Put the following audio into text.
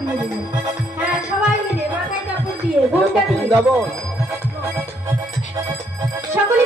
দিয়ে দেবেন। হ্যাঁ সবাই মিলে মাথায় কাপড় দিয়ে ঘুমটা দিয়ে যাবো সকলে